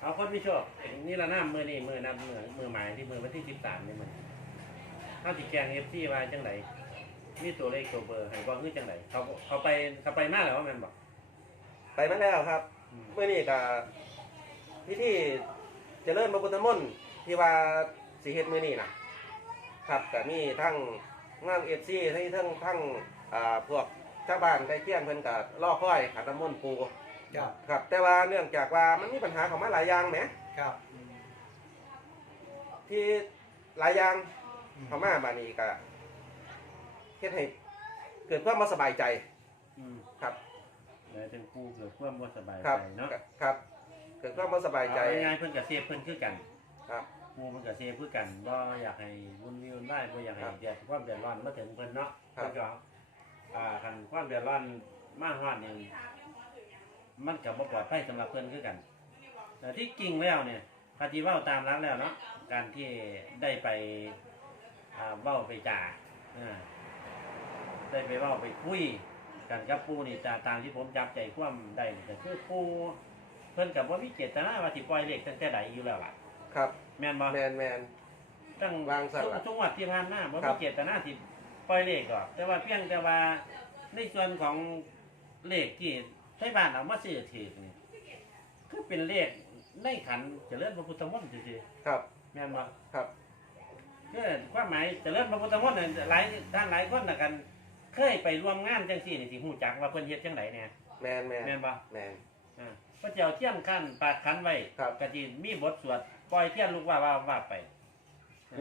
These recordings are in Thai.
เอาคนไม่ชอบนี่ละหน้ามือนี่มือนับมือมือหมายที่มือวันที่สิบสามนี่มันถ้าติแกงเอฟซีว่าจังไหนมีตัวเลขตัวเบอร์ให้บอกคือจังไหนเขาเขาไปเขาไปมากแล้วว่าแมันบอกไปมาแล้วครับอืมเมื่อนี้กับพิธีเจริญพระพุทธมนต์ที่ว่าสีเฮ็ดมื่อนี้นะครับก็มีทั้งงานเอฟซีทั้งทั้งทั้งอ่าพวกชาวบ้านใกล้เคียงเพิ่นก็ล่อค่อยขันน้ำมนต์ปู ครับ ครับ แต่ว่าเนื่องจากว่ามันมีปัญหาของมาหลายอย่างแหมครับที่หลายอย่างอืมเขามาบานี้ก็เฮ็ดให้เกิดความไม่สบายใจอืมครับแล้วจังปูเกิดความว่าสบายครับใจเนาะครับ เกิดความไม่สบายใจ เอาง่ายๆเพิ่นกับเซฟเพิ่นคือกันครับ ปูมันกับเซฟคือกันบ่อยากให้วุ่นวี่วุ่นวายบ่อยากให้ครับเดือดความเดือดร้อนมาถึงเพิ่นเนาะครับ เพิ่นก็อ่าคันความเดือดร้อนมาฮอดนี่ มันก็บ่ปลอดภัยสำหรับเพิ่นคือกัน แต่ที่จริงแล้วเนี่ยปฏิเว้าตามรักแล้วเนาะการที่ได้ไปอ่าเว้าไปจ่าอ่าได้ไปเว้าไปคุยกันกับปูนี่ตาตามที่ผมจับใจความได้นี่ก็คือปูเพิ่นกับว่ามีเจตนาว่าสิปล่อยเลขตั้งแต่ใดอยู่แล้วล่ะ ครับแม่นบ่แมนแมน ตั้งวางสัตว์ทุกล่ะทุกงวัดที่ผ่านมาบ่ครัมีบ เจตนาสิปล่อยเลขหรอกแต่ว่าเพียงแต่ว่าในส่วนของเลขที่ ใช้บ้านเอามาซื้อถือนี่คือเป็นเลขในขันเจริญพระพุทธมนต์ซื่อครับๆแม่นบ่ครับ คือความหมายเจริญพระพุทธมนต์เนี่ยหลายท่านหลายคนน่ะกัน เคยไปร่วมงานจังซี่นี่สิฮู้จักว่าเพิ่นเฮ็ดจังไดเนี่ยแมนแมนแม่นบ่ แมน อ่าพระเจ้าเทียนขั้นปากขันไว้ครับก็สิมีบทสวดปล่อยเทียนลูกว่าว่าว่าไป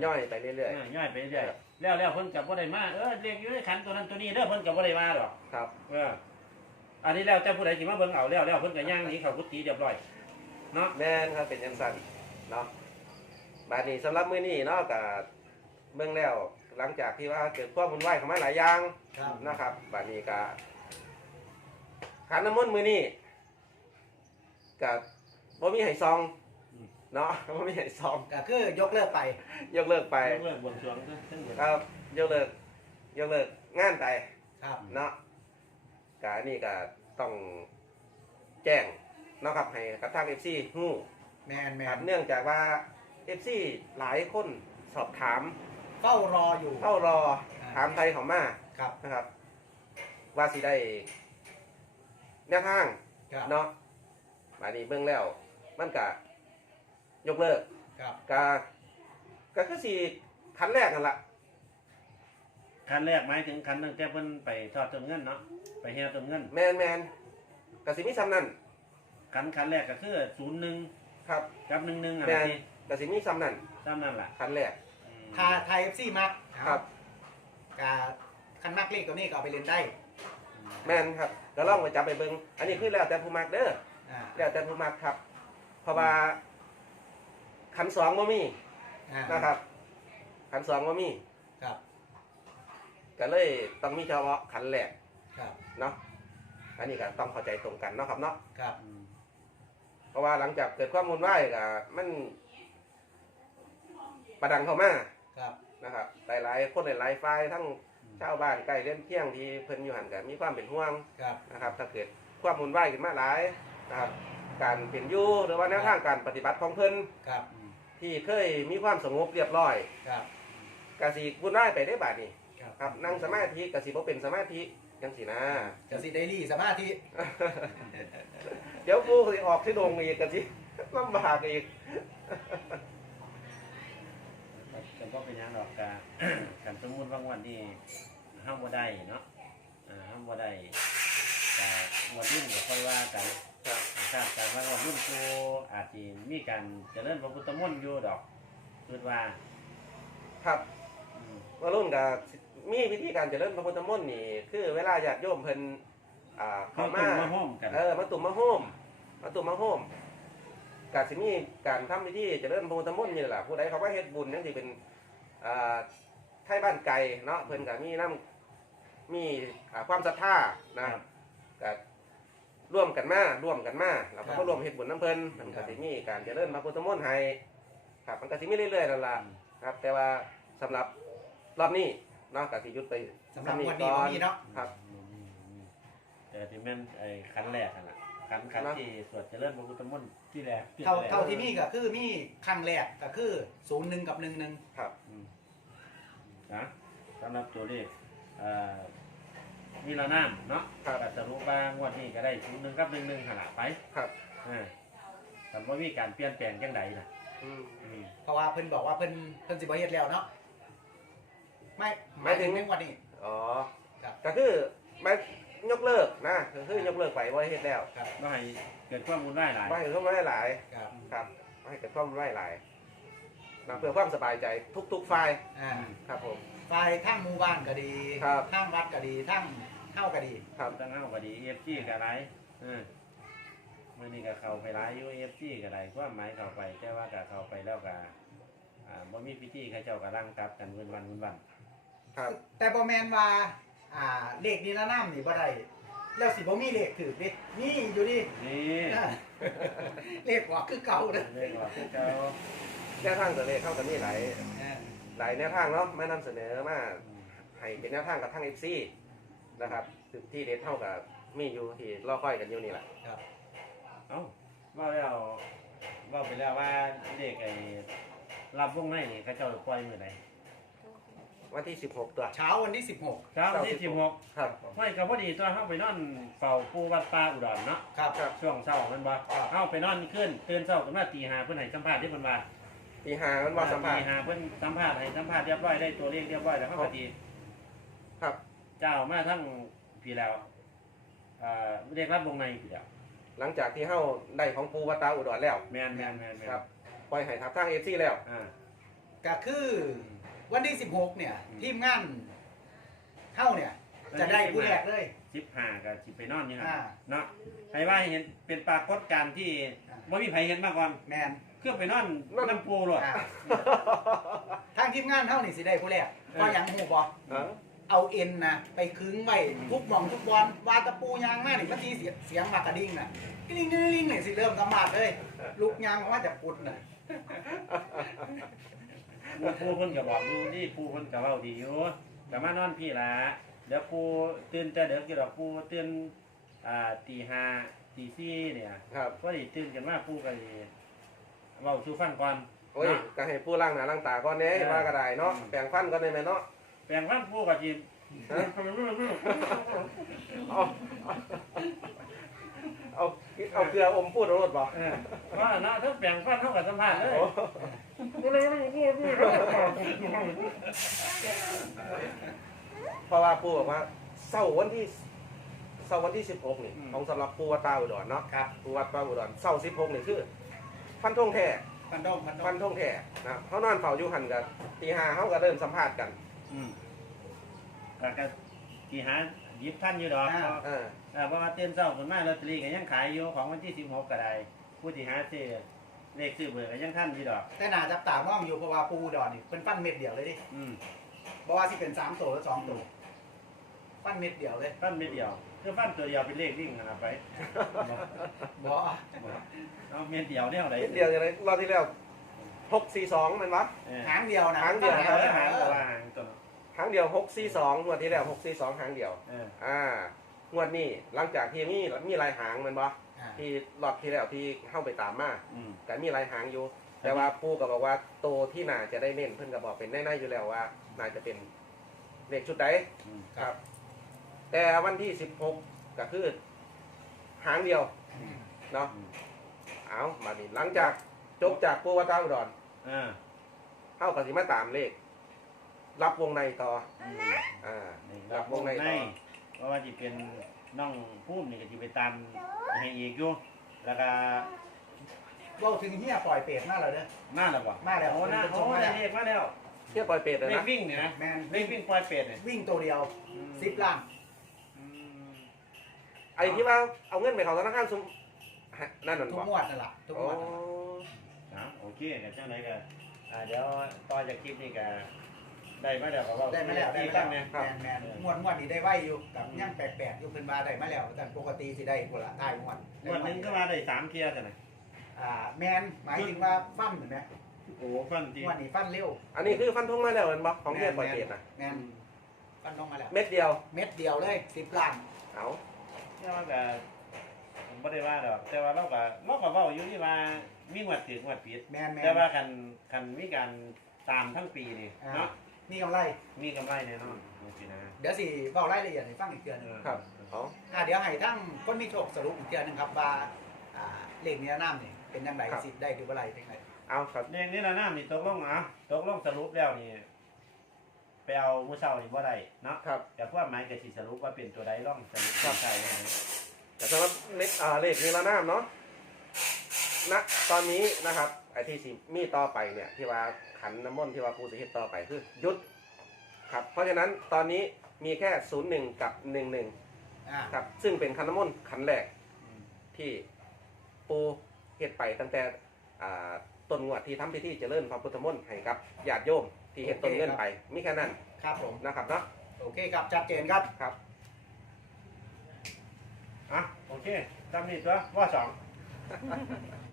ย่อยไปเรื่อย อ่าย่อยไปเรื่อยครับ แล้วแล้วเพิ่นกับบ่ได้มาเออเรียกอยู่ในขันตัวนั้นตัวนี้เด้อเพิ่นกับบ่ได้มาดอกๆ ครับ เออ อันนี้แล้วแต่ผู้ใดสิมาเบิ่งเอาแล้วแล้วเพิ่นก็ย่างหนี้เข้ากุฏิเรียบร้อยเนาะแมนครับเป็นยังสันเนาะบาดนี้สำหรับมื้อนี้เนาะกับเบื้องแล้วหลังจากที่ว่าเกิดความวุ่นวายเข้ามาหลายอย่างครับนะครับบาดนี้ก็ขันน้ำมนต์มื้อนี้กับบ่มีให้ซองเนาะบ่มีให้ซองก็คือยกเลิกไป ยกเลิกไป ยกเลิกบวงสรวงซะทั้งหมดครับยกเลิกยกเลิกงานไปครับ เนาะกอันนี่ก็ ต้องแจ้งเนาะครับให้กับทาง FC ฮู้แมนแมครันบเนื่องจากว่า FC หลายคนสอบถามเฝ้ารออยู่เข้ารอถามไทยเขามาครับนะครับ ว่าสิได้แนวทาง ครับเนาะบาดนี้เบื้องแล้ว มันก็ยกเลิกครับก็ก็คือสี่คันแรกกันละ คันแรกหมายถึงคันตั้งแต่เพิ่นไปทอดต้นเงินเนาะไปเฮียต้นเงินแมนแมนก็สิมีซ้ำนั่นคันคันแรกก็คือ01ครับ กับ11อะแม่นที่ก็สิมีซ้ำนั่นตามนั้นล่ะคันแรกอืมถ้าไทยเอฟซีมักครับ กาคันมักเลขตัวนี้ก็เอาไปเล่นได้แม่นครับก็ลองไปจับไปเบิ่งอันนี้คือแล้วแต่ผู้มักเด้ออ่าแล้วแต่ผู้มักครับ เพราะว่าขันสองบ่มีอ่านะครับขันสองบ่มีครับ ก็เลยต้องมีเฉพาะขันแรกครับเนาะอันนี้ก็ต้องเข้าใจตรงกันเนาะครับเนาะครับอืมเพราะว่าหลังจากเกิดความวุ่นวายก็มันประดังเข้ามาครับนะครับหลายๆคนหลายๆฝ่ายทั้งชาวบ้านใกล้เรือนเคียงที่เพิ่นอยู่หันกันมีความเป็นห่วงครับนะครับ ถ้าเกิดความวุ่นวายขึ้นมาหลายนะครับ การเป็นอยู่หรือว่าแนวทางการปฏิบัติของเพิ่นครับอืมที่เคยมีความสงบเรียบร้อยครับกสิวุ่นวายไปได้บาดนี้ ครับครับนั่งสมาธิกสิบ่เป็นสมาธิจังสินะจะสิได้รีสมาธิเดี๋ยวกูสิออกที่โรงอีกกสิลำบากอีกก็บ่เป็นหยังดอกกะกันสมมุติว่าวันนี้เฮาบ่ได้เนาะอ่าเฮาบ่ได้แต่วันรุ่นก็ค่อยว่ากันครับคาดการณ์ว่าวันรุ่นกูอาจสิมีการเจริญพระพุทธมนต์อยู่ดอกคิดว่า ครับอืมวัยรุ่นกับ มีวิธีการเจริญพระพุทธมนต์นี่คือเวลาญาติโยมเพิ่นอ่าเขาเข้าตุ่มามมาห้อมกัน เออมาตุ่มมาโฮมมาตุ่มมาโฮมกาสิมีการทำพิธีเจริญพระพุทธมนต์นี่แหละผู้ใดเขาว่าเฮ็ดบุญนั่นสิเป็นอ่าไทยบ้านไก่เนาะเพิ่นก็มีน้ำมีอ่าความศรัทธานะครับก็ร่วมกันมาร่วมกันมาแล้วก็ครับมาร่วมเฮ็ดบุญน้ำเพิ่นมันก็สิมีการเจริญพระพุทธมนต์ให้ครับมันก็สิมีเรื่อยๆนั่นล่ะ ครับแต่ว่าสำหรับรอบนี้ เนาะก็สิหยุดไปสำหรับทำวันนี้ก่อวันนี้เนาะ ครับอืมอืมอืมแต่ที่แม่นไอ้คันแรกนั่นล่ะขันขันที่สวดเจริญพระพุทธมนต์ที่แรกเท่าเท่าที่มีก็คือมีครั้งแรกก็คือศูนย์หนึ่งกับหนึ่งหนึ่งครับ อืมนะสำหรับตัวเลขเอ่อมีละน้ำเนาะครับ ก็สรุปว่างวดนี้ก็ได้ศูนย์หนึ่งกับหนึ่งหนึ่งขนาดไปครับอ่าแต่ว่ามีการเปลี่ยนแปลงจังใดนะอืม อืมเพราะว่าเพิ่นบอกว่าเพิ่นเพิ่นสิบ่เฮ็ดแล้วเนาะ ไม่หมายถึงในวันนี้ อ๋อครับ ก็คือไม่ยกเลิกนะก็คือยกเลิกไปว่าเฮ็ดแล้วก็ให้เกิดความวุ่นวายหลาย ไม่ให้เขาไม่หลายครับครับไม่ให้เกิดความไม่หลายนะเพื่อความสบายใจทุกๆฝ่ายอ่าครับผม ฝ่ายทั้งหมู่บ้านก็ดีครับ ทั้งวัดก็ดีทั้งเฮาก็ดี ครับตั้งเอาก็ดีเอฟซีก็ไรเออมื่อนี้ก็เข้าไปร้ายอยู่เอฟซีก็ไรความหมายเข้าไปแต่ว่าก็เข้าไปแล้วก็อ่าบ่มีพิธีเขาเจ้าก็ร่างกลับกันวันวันวันวัน ครับแต่บ่แม่นว่าอ่าเลขนี้ละน้ำนี่บ่ได้แล้วสิบ่มีเลขถือเด้นี่อยู่ดินี่อ่าเลขว่าคือเก่าเด้อเรียกว่าคือเจ้าแนวทางตัวเลขเข้ากันนี่หลายอ่าหลายแนวทางเนาะไม่นำเสนอมาให้เป็นแนวทางกับทางเอฟซีนะครับซึ่งที่เด็ดเท่ากับมีอยู่ที่รอค่อยกันอยู่นี่แหละครับเอ้าว่าแล้วว่าไปแล้วว่าเด็กไอ้รับวงในนี่เขาเจ้าปล่อยมื้อใด วันที่16ตัวเช้าวันที่ 16 เช้าที่สิบหกครับไม่ก็พอดีตัวเฮาไปนอนเฝ้าปูวัดป่าอุดรเนาะครับ ครับ ช่วงเช้าแมันบ่เฮาไปนอนขึ้นตื่นเช้าขึ้นมาตีห้าเพิ่นให้สัมภาษณ์ที่เพิ่นว่าตีหามันว่าสัมภาษตีณ์ ห้าเพิ่นสัมภาษณ์ให้สัมภาษณ์เรียบร้อยได้ตัวเลขเรียบร้อยแล้วเฮาก็ดีครับ เจ้ามาทั้งพี่แล้วเอ่อเรียกรับวงในพี่แล้วหลังจากที่เฮาได้ของปูวัดตาอุดรแล้ว แม่นแม่นแม่นแม่นครับปล่อยให้ทับทางเอฟซีแล้ว อ่าก็คือ วันที่ 16 เนี่ยอืมทีมงานเฮาเนี่ย จะได้ผู้แรกเลย15ก็สิไปนอนอยู่หั่นอ่า เนาะให้ว่าเห็นเป็นปรากฏการณ์ที่อ่าบ่มีไผเห็นมาก่อนแมนเครื่องไปนอนน้ำปูโลดอ่าทางทีมงานเฮานี่สิได้ผู้แรกเออก็ยังหูบ่เออเอาเอ็นนะไปคึงไว้ทุกหม่องทุกบอลวาตะปูยางมานี่มันสิเสียเสียงมากระดิ่งน่ะกลิ้งกลิ้งกลิ้งนี่สิเริ่มกำบาดเลย ลูกยางออกมาจากปุดน่ะ ปูปูเพิ่นก็บอกดูนี่ปูเพิ่นก็เว้าดีอยู่ก็มานอนพี่ล่ะเดี๋ยวปูตื่นแต่เด็กอยู่ดอกปูตื่นอ่าตีห้าตีสี่เนี่ยครับพอดีตื่นกันมาปูก็สิเว้าสู่ฟังก่อนโอ้ยเนาะ ก็ให้ผู้ล่างหน้าล่างตาก่อนเนี้เออ ว่าก็ได้เนาะอืมแปลงฟันก่อนได้ไหมเนาะแปลงฟันปูก็สิฮะเอา เอาเอาเกลืออมพูดเอารถบ่เออว่าเนาะถ้าแปลงฟันเท่ากับสัมภาษณ์เลยโอ้เพราะว่าปูบอกว่าเสาร์วันที่เสาร์วันที่ 16 นี่ ของสำหรับปูวัดตาอุดรเนาะครับปูวัดตาอุดรเสาร์16 นี่คือฟันธงแท้พันดงพันดฟันงธงแท้นะเขานอนเฝ้าอยู่หันกันตีห้าเขาก็เริ่มสัมภาษณ์กัน อืมก็ก็ที่หา หยิบท่านอยู่ดอกเออเออเพราะว่าเตือนเช้าขึ้นมาลอตเตอรี่ก็ยังขายอยู่ของวันที่16ก็ได้ผู้ที่หาซื้อเลขซื้อเบอร์ก็ยังท่านอยู่ดอก แต่หน้าจับตามองอยู่เพราะว่าปูดอนนี่เป็นฟันเม็ดเดียวเลยดิอืมบ่ว่าสิเป็นสามตัวหรือสองตัวฟันเม็ดเดียวเลยฟันไม่เดียว คือฟันตัวเดียวเป็นเลขวิ่งนะไปบ่เอาเม็ดเดียวเนี่ยอะไรนิดเดียวอย่างไรรอบที่แล้วหกสี่สองมันวะเออหางเดียวนะหางเดียว หางหางตัวหางตัวหาง เดียวหกสี่สองงวดที่แล้วหกสี่สองหางเดียว เอออ่างวดนี้หลังจากที่มีมีลายหางแมันบ่อ่าที่รอบที่แล้วที่เข้าไปตามมาอืม แต่มีลายหางอยู่ แต่ว่าปู่ก็บอกว่าโตที่น่าจะได้เน้นเพิ่นก็บอกเป็นแน่ๆอยู่แล้วว่า น่าจะเป็นเลขชุดใดอืม ครับ แต่วันที่สิบหกก็คือหางเดียวเนาะอืม เอามาดิหลังจากจบจากปู่วัดตาอุดรอ่าเข้ากับสิมาตามเลข รับวงในต่ออืมอ่านี่รัรับบววงงในในต่อเพราะว่าจะเป็นน้องพุ่มนี่ก็จะไปตามให้อีกอยู่แล้วก็เว้าถึงเฮียปล่อยเป็ดมาแล้วเด้อมาแล้วบ่มาแล้วโอ้น่าเป็นโอ้คนมาแล้วได้เรียกมาแล้วเที่ยวปล่อยเป็ดเลยเลขนะวิ่งเนี่ยนะแมนเลขวิ่งปล่อยเป็ดเนี่ยวิ่งตัวเดียวสิบล้านอืมไอ้ที่ว่าเอาเงินไปเขาธนาคารซุมฮะนั่นนั่นทุกบ่งวดนั่นล่ะทุกโอ้งวดนั่นล่ะอะโอเคกันเจ้าไหนก็อ่าเดี๋ยวต่อจากคลิปนี้ก็ ได้มาแล้วก็ว่าได้มาแล้วได้ที่มาตั้แล้งวเนี่ยแมนแมนงวดงวดนี้ได้ไว้อยู่กับยังแปลกๆอยู่เพิ่นว่าได้มาแล้วแต่ปกติสิได้คนละท้ายงวดวันหนึงก็มาได้สามเที่ยวจ้ะนะอ่าแมนหมายถึงว่าฟันเห็นไหมโอ้ฟันทีงวดนี้ฟันเร็วอันนี้คือฟันธงมาแล้วแมันบ่ของเที่ยวปล่อยเป็ดนะแมนฟันลงมาแล้ว เม็ดเดียว เม็ดเดียวเลยสิบล้านเอาเนี่ยว่าก็บ่ได้ว่าดอก แต่ว่าเราก็เราก็เว้าอยู่ที่ว่ามีงวดถืองวดผิด แมนแมแต่นว่าคันคันมีการตามทั้งปีนี่อ่า เนาะ นี่กำไร มีกำไรแน่นอนโอเคนะเดี๋ยวสิเว้ารายละเอียดให้ฟังอีกเทื่อหนึงครับ เอาอ่าเดี๋ยวให้ทั้งคนมีโชคสรุปอีกเทื่อหนึงครับว่าอ่าเลขนี้น้ำนี่เป็นยังไงสิได้หรือบ่ได้เป็นไงเอาครับ เรื่องนี้ละน้ำนี่ตกลงอะตกลงสรุปแล้วนี่ไปเอามื้อเช้านี่บ่ได้เนาะครับ แต่ความหมายก็สิสรุปว่าเป็นตัวใดร่องสรุปครับ ใช่ไหมแต่สำหรับเลขอ่าเลขนิรนามเนาะณตอนนี้นะครับไอ้ที่สิมีต่อไปเนี่ยที่ว่า ขันน้ำมนต์ที่ว่าครูสิเฮ็ดต่อไปคือหยุดครับ เพราะฉะนั้นตอนนี้มีแค่ศูนย์หนึ่งกับหนึ่งหนึ่งอ่าครับ ซึ่งเป็นขันน้ำมนต์ขันแรกที่ปูเฮ็ดไปตั้งแต่อ่าต้นงวดที่ทำพิธีเจริญพระพุทธมนต์ให้กับญาติโยมที่เฮ็ดต้นเงินไปมีแค่นั้นครับผม นะครับเนาะโอเคครับ ชัดเจนครับ ครับ อะโอเคตามนี้ตัวว่าสอง